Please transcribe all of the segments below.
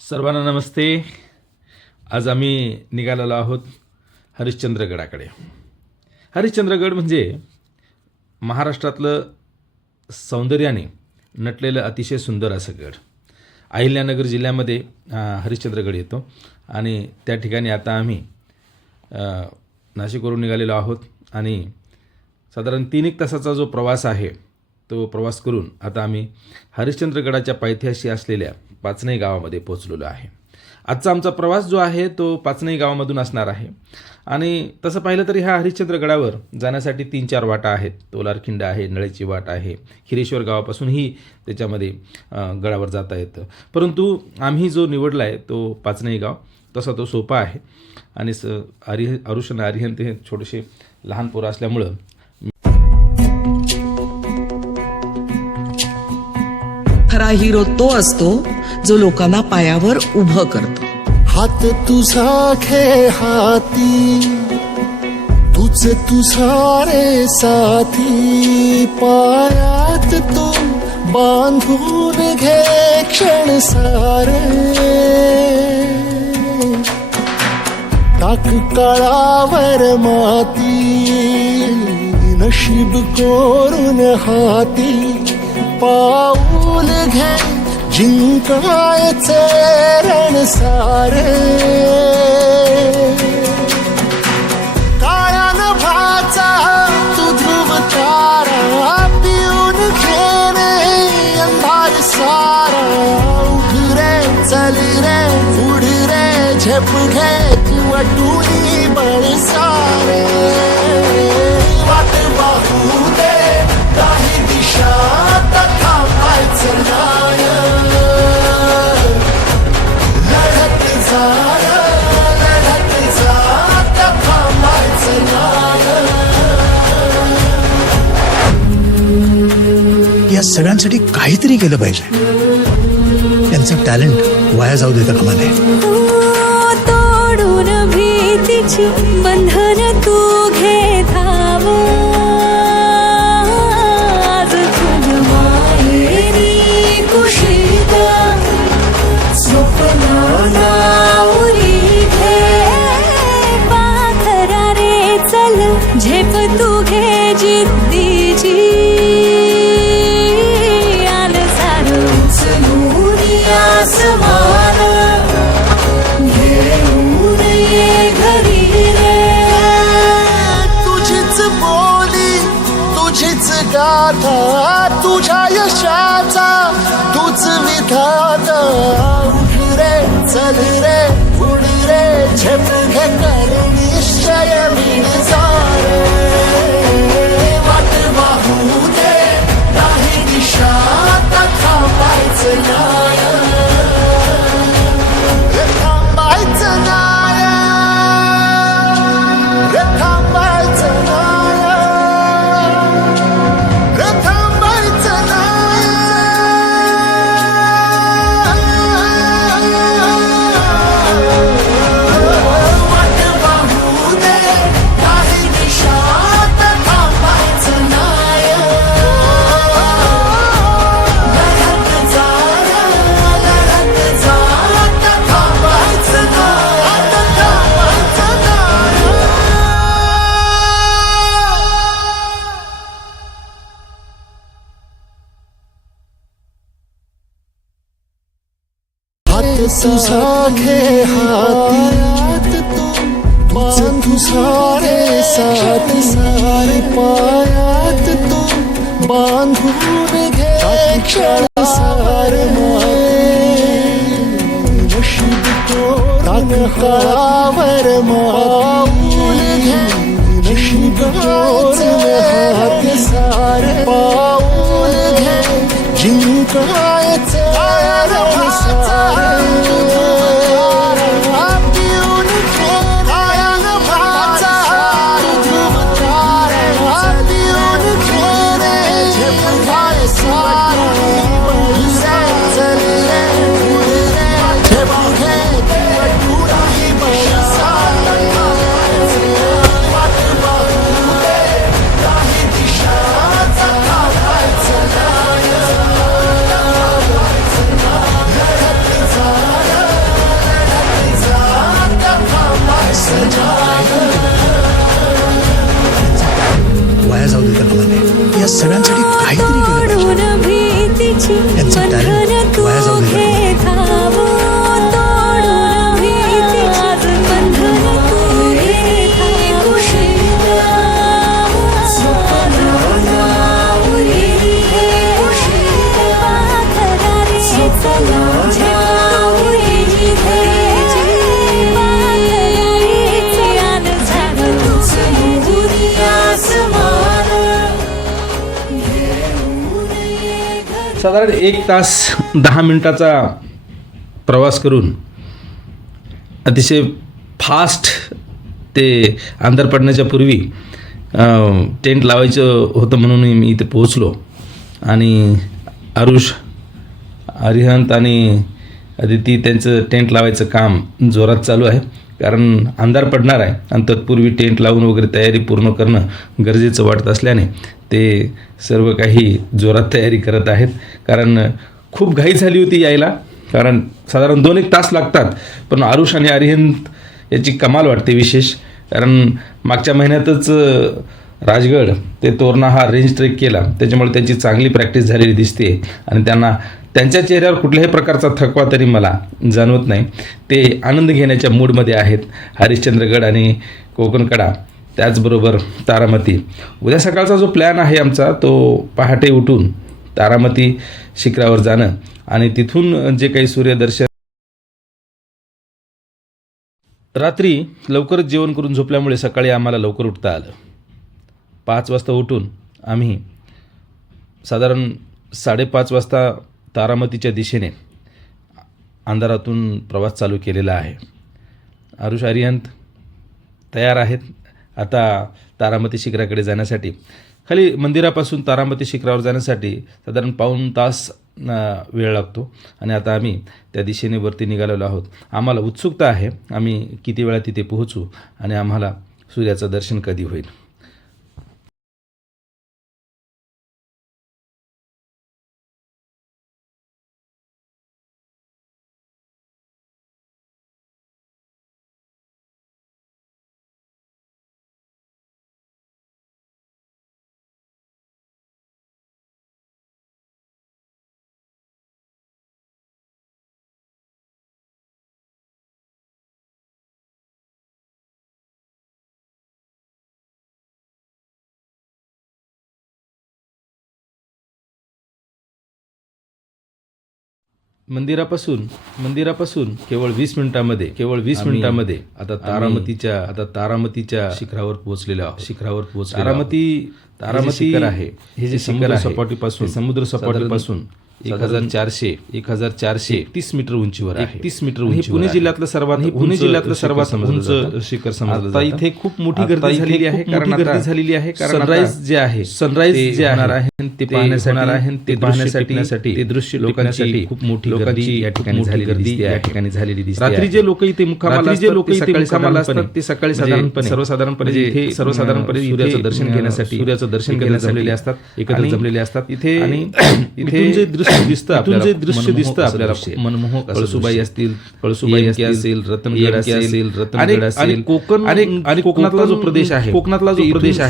सर्वांना नमस्ते. आज आम्ही निघालेलो आहोत हरिश्चंद्रगडाकडे. हरिश्चंद्रगड म्हणजे महाराष्ट्रातलं सौंदर्याने नटलेलं अतिशय सुंदर असं गड. अहिल्यानगर जिल्ह्यामध्ये हरिश्चंद्रगड येतो आणि त्या ठिकाणी आता आम्ही नाशिकवरून निघालेलो आहोत आणि साधारण 3-1 तासाचा जो प्रवास आहे तो प्रवास करून आता आम्ही हरिश्चंद्रगडाच्या पायथ्याशी असलेल्या पाचनई गावामध्ये पोहोचलेलो आहे. आजचा आमचा प्रवास जो आहे तो पाचनई गावामधून असणार आहे आणि तसं पाहिलं तरी ह्या हरिश्चंद्रगडावर जाण्यासाठी 3-4 वाटा आहेत. तोलारखिंड आहे, नळेची वाट आहे, खिरेश्वर गावापासूनही त्याच्यामध्ये गडावर जाता येतं. परंतु आम्ही जो निवडला आहे तो पाचनई गाव, तसा तो सोपा आहे आणि अरुष आणि अरिहंत हे छोटेसे लहान पोरं असल्यामुळं खरा हिरो तो असतो जो लोकांना पायावर उभं करतो. हात तुझा खे हाती, तुझा रे साथी, पायात तू बांधून घे क्षण सारे. टाक काळावर माती, नशीब कोरून हाती, पाऊल घे जिंकायचे रण सारे. काळ्या नभाचा तू ध्रुव तारा, पिऊन घेणे अंधार सारा. उठ रे चल रे उड रे, झेप घे वटुनी बळ सारे. वाट वाहू दे काही दिशा, थांबायचं नाय, लढत जा थांबायचं नाय. या सगळ्यांसाठी काहीतरी केलं पाहिजे. त्यांचं टॅलेंट वाया जाऊ देता कामा नये. तोडून भीतीची बंधन तू घे धाव, आज तुझ माहेरी कुशीत स्वप्नाला उरी घे. पाखरा रे चल झेप तू घे जिद्दीची, आलं सारं उचलून आसमान घेऊन ये घरी रे. तुझीच बोली तुझीच गाथा, तुझ्या यशाचा तूच विधाता. उठ रे चल रे उड रे, झेप घे कर निश्चय विण सारे. वाट वाहू दे नाही दिशा, थांबायचं नाय, थांबायचं नाय, थांबायचं नाय, थांबायचं नाय. वाट वाहू दे नाही दिशा, थांबायचं नाय. लढत जा थांबायचं नाय, थांबायचं नाय. हात तुझा घे हाती, तुझा रे साथी, पायात तू बांधून घे क्षण सारे. नशीब कोरून काळावर माऊल घे, नशीब कोरून हात सारे. पाऊल घे जिंकायचे रण सारे. पिऊन घे काळ्या नभाचा तू ध्रुव तारा, पिऊन घे रे झेप घे सारा. चल रे उड रे, झेप घे वटुनी बळ सारा. साधारण 1 तास 10 मिनिटाचा प्रवास करून अतिशय फास्ट ते अंधार पडण्याच्या पूर्वी टेंट लावायचं होतं म्हणून मी इथे पोहोचलो आणि आरुष, अरिहंत आणि अदिती त्यांचं टेंट लावायचं काम जोरात चालू आहे. कारण अंधार पडणार आहे आणि तत्पूर्वी टेंट लावून वगैरे तयारी पूर्ण करणं गरजेचं वाटत असल्याने ते सर्व काही जोरात तयारी करत आहेत. कारण खूप घाई झाली होती यायला, कारण साधारण 2-1 तास लागतात. पण आरुष आणि अरिहंत याची कमाल वाटते विशेष, कारण मागच्या महिन्यातच राजगड ते तोरणा हा रेंज ट्रेक केला, त्याच्यामुळे त्यांची चांगली प्रॅक्टिस झालेली दिसते आणि त्यांच्या चेहऱ्यावर कुठल्याही प्रकारचा थकवा तरी मला जाणवत नाही. ते आनंद घेण्याच्या मूडमध्ये आहेत. हरिश्चंद्रगड आणि कोकणकडा, त्याचबरोबर तारामती. उद्या सकाळचा जो प्लॅन आहे आमचा तो पहाटे उठून तारामती शिखरावर जाणं आणि तिथून जे काही सूर्यदर्शन. रात्री लवकरच जेवण करून झोपल्यामुळे सकाळी आम्हाला लवकर उठता आलं. 5 वाजता उठून आम्ही साधारण 5:30 वाजता तारामतीच्या दिशेने अंधारातून प्रवास चालू केलेला आहे. आरुष, अरिहंत तयार आहेत आता तारामती शिखराकडे जाण्यासाठी. खाली मंदिरापासून तारामती शिखरावर जाण्यासाठी साधारण पाऊण तास वेळ लागतो आणि आता आम्ही त्या दिशेने वरती निघालेलो आहोत. आम्हाला उत्सुकता आहे आम्ही किती वेळा तिथे पोहोचू आणि आम्हाला सूर्याचं दर्शन कधी होईल. मंदिरापासून केवळ 20 मिनिटांमध्ये आता तारामतीच्या शिखरावर पोहोचलेलो आहोत. तारामती आहे हे जे समुद्र सपाटीपासून 1431 मीटर उंचीवर आहे. पुणे जिल्ह्यातलं सर्वात उंच शिखर समजलं जातं. इथे खूप मोठी गर्दी झालेली आहे कारण सनराइज जे आहे ते पाहण्यासाठी ते दृश्य लोकांसाठी खूप मोठी गर्दी या ठिकाणी झालेली दिसते. रात्री जे लोक इथे मुक्कामाला असतात ते सकाळी सर्वसाधारणपणे सूर्याचं दर्शन घेण्यासाठी एकत्र जमलेले असतात इथे. आणि इथून जे दृश्य दिसतं आपल्याला मनमोहक. कळसुबाई असेल, रतनगड असेल, कोकणातला जो प्रदेश आहे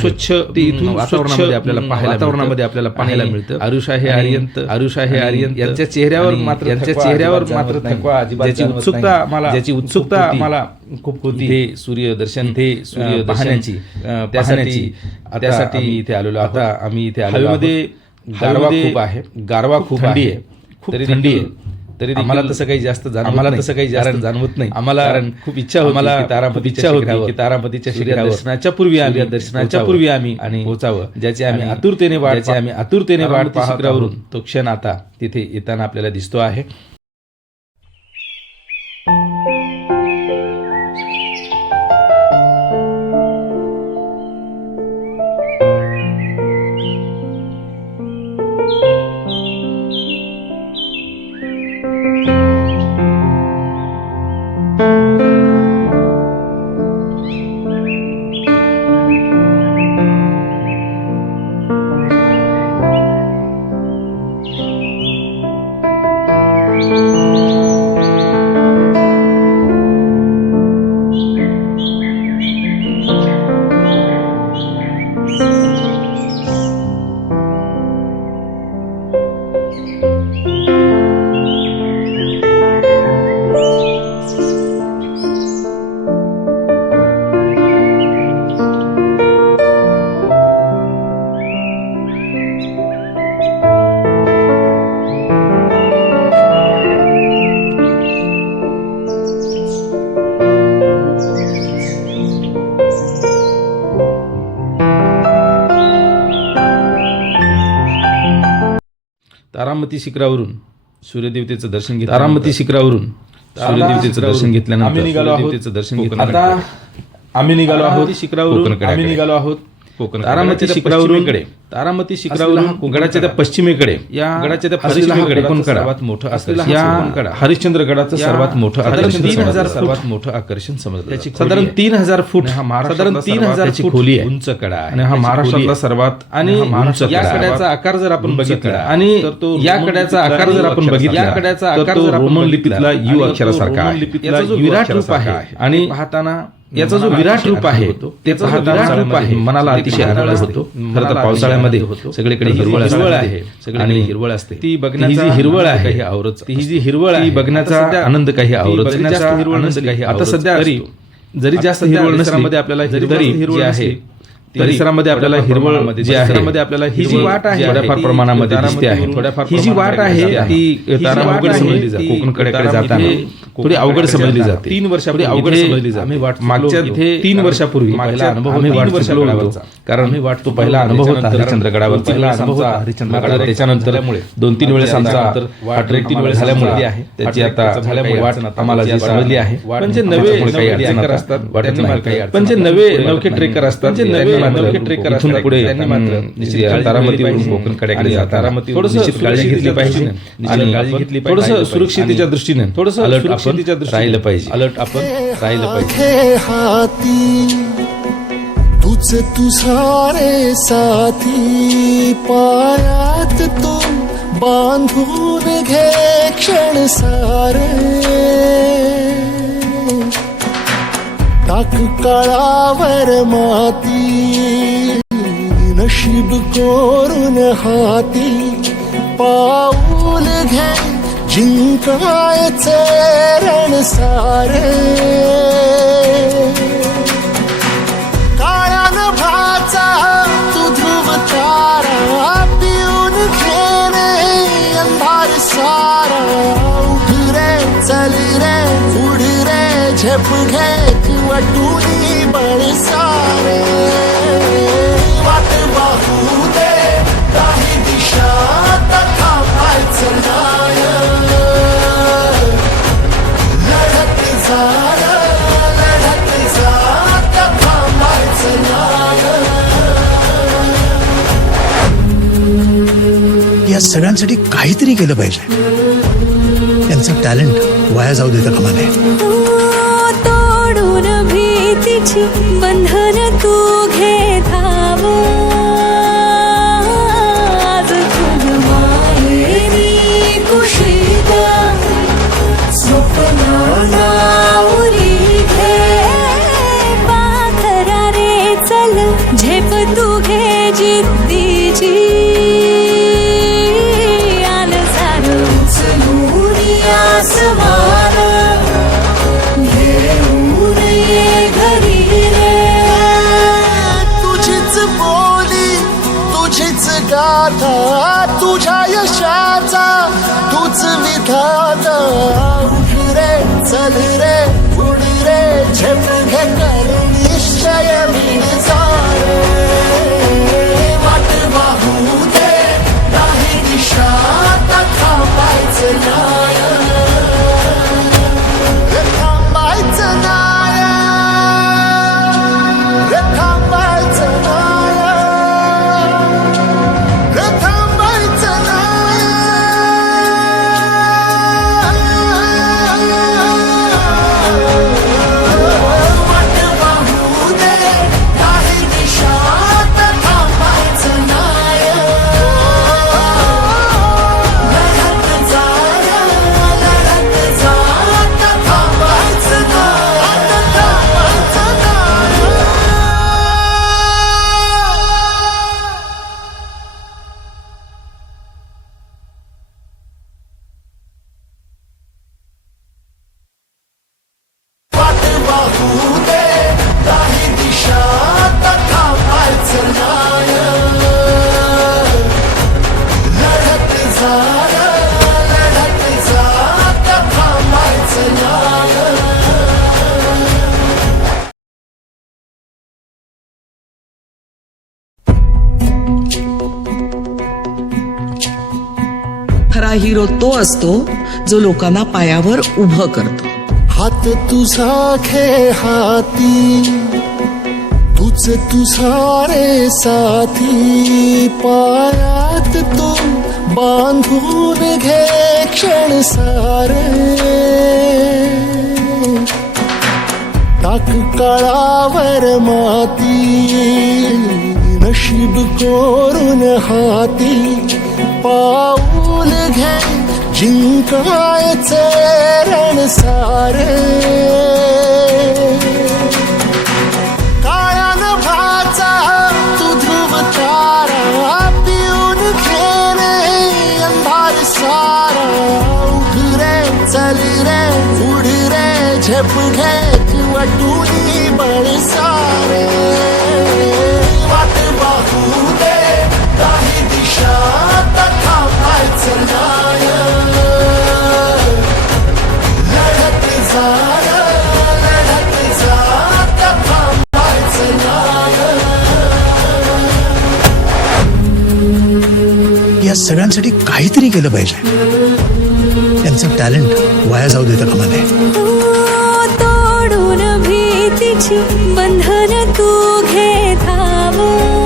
स्वच्छ इथून वातावरणामध्ये आपल्याला पाहायला मिळतं. आरुष आहे, अरिहंत यांच्या चेहऱ्यावर मात्र थकवा, ज्याची उत्सुकता आम्हाला खूप होती हे सूर्यदर्शन पाहण्याची. त्यासाठी इथे आलेलो. आता आम्ही इथे हवेमध्ये गारवा खूप आहे. तरी आम्हाला तसं काही जास्त जाणवत नाही. आम्हाला खूप इच्छा होती की तारामतीच्या दर्शनाच्या पूर्वी आम्ही पोहोचावं, ज्याची आम्ही आतुरतेने वाट शिखरावरून तो क्षण आता तिथे येताना आपल्याला दिसतो आहे. तारामती शिखरावरून सूर्यदेवतेचं दर्शन घेतलं. तारामती शिखरावरून सूर्यदेवतेचं दर्शन घेतल्यानंतर आम्ही निघालो आहोत दर्शन घेतलं. आता आम्ही निघालो आहोत शिखरावरून. आम्ही निघालो आहोत कोकण. तारामती शिखरावरून तारामती शिखरावरून गडाच्या त्या पश्चिमेकडे या गडाच्या त्या पश्चिमेकडे सर्वात मोठं आकर्षण या हरिश्चंद्र गडाचं सर्वात मोठं आकर्षण 3000 सर्वात मोठं आकर्षण समजलं. साधारण 3000 फूट साधारण 3000 ची खोली आहे, उंच कडा आहे आणि हा महाराष्ट्रातला सर्वात आणि या कड्याचा आकार जर आपण बघितला आणि या कड्याचा आकार जर आपण बघितला या कड्याचा आकार जर रोमन लिपीतला यू अक्षरासारखा आहे. याचा जो विराट रूप आहे आणि पाहताना याचा जो विराट रूप आहे त्याचा हा विराट रूप आहे मनाला अतिशय आनंद होतो. खरं तर पावसाळ्यामध्ये सगळीकडे हिरवळ आहे, सगळीकडे हिरवळ असते. ती बघण्याची हिरवळ आहे काही आवरत. ही जी हिरवळ आहे बघण्याचा आनंद काही आवरत. आता सध्या जरी जास्त हिरवळ नसल्यामध्ये आपल्याला हिरवळ आहे परिसरामध्ये आपल्याला हिरवळ जी आहे आपल्याला ही जी वाट आहे थोड्याफार प्रमाणामध्ये दिसते आहे. ही जी वाट आहे ती तारा अवघड समजली जाते. कोकणकडे जाताना थोडी अवघड समजली जाते. 3 वर्षापूर्वी अवघड समजली जाते. मागच्या इथे 3 वर्षापूर्वी पहिला अनुभव आम्ही वाट वर्षागडावरचा कारण मी वाट तो पहिला अनुभव होता हरिश्चंद्रगडावर. पहिला अनुभव होता हरिश्चंद्रगडावर. त्याच्यानंतर 2-3 वेळेस आमचा ट्रेक 3 वेळेस झाल्यामुळे आहे त्याची आता झाल्यामुळे वाट आम्हाला जी समजली आहे. पण जे नवे ट्रेकर असतात पण जे नवे नवखे ट्रेकर असतात जे नवे ट्रेकर असतात पुढे तारामतीवरून कोकणकडे जातात. थोडंसं काळजी घेतली पाहिजे आणि थोडंसं सुरक्षितेच्या दृष्टीने थोडंसं सुरक्षितेच्या दृष्टीने राहिलं पाहिजे. अलर्ट आपण राहिलं पाहिजे. हाती तुझ तुझारे साथी पायात तू बांधून घे क्षण सारे टाक काळावर माती नशीब कोरून हाती पाऊल घे जिंकायचे रण सारे काळ्या नभाचा तू ध्रुव तारा पिऊन घेणे अंधार सारा उठ रे चल रे उड रे झेप घे वटुनी बळ सारे वाट पाहू दे काही दिशा तथा पायचं नाय लढत जा तथा पायचं नाय. या सगळ्यांसाठी काहीतरी केलं पाहिजे. त्यांचं टॅलेंट वाया जाऊ देता कामा नये. तोडून भीतीची बंधन तू घे धाव आज तुझ मायेनी कुशीत स्वप्नाला उरी घे पाखरा रे चल झेप तू घे जिद्दीची आल सारं उचलून आसमान घेऊन ये घरी रे. तुझीच बोली तुझीच गाथा तुझ्या यशाचा तूच विधाता उठ रे चल रे उड रे झेप घे कर निश्चय विण सारे वाट पाहू दे नाही दिशा तथा पायचं नाय थांबायचं नाय थांबायचं नाय थांबायचं नाय. हिरो तो असतो जो लोकांना पायावर उभं करतो. हात तुझा घे हाती, तुझ तुझा रे साथी, पायात तू बांधून घे क्षण सारे. टाक काळावर माती, नशीब कोरून हाती, पाऊल घे जिंकायचे रण सारे. काळ्या नभाचा तू ध्रुव तारा, पिऊन घेणे अंधार सारा. उठ रे चल रे उड रे झेप घे वटुनी बळ सारे. वाट पाहू दे काही दिशा, आता थांबायचं नाय. लढत जा आता थांबायचं नाय. या सगळ्यांसाठी काहीतरी केलं पाहिजे. त्यांचं टॅलेंट वाया जाऊ देता कामा नये. तोडून भीतीची बंधन तू घे धावून.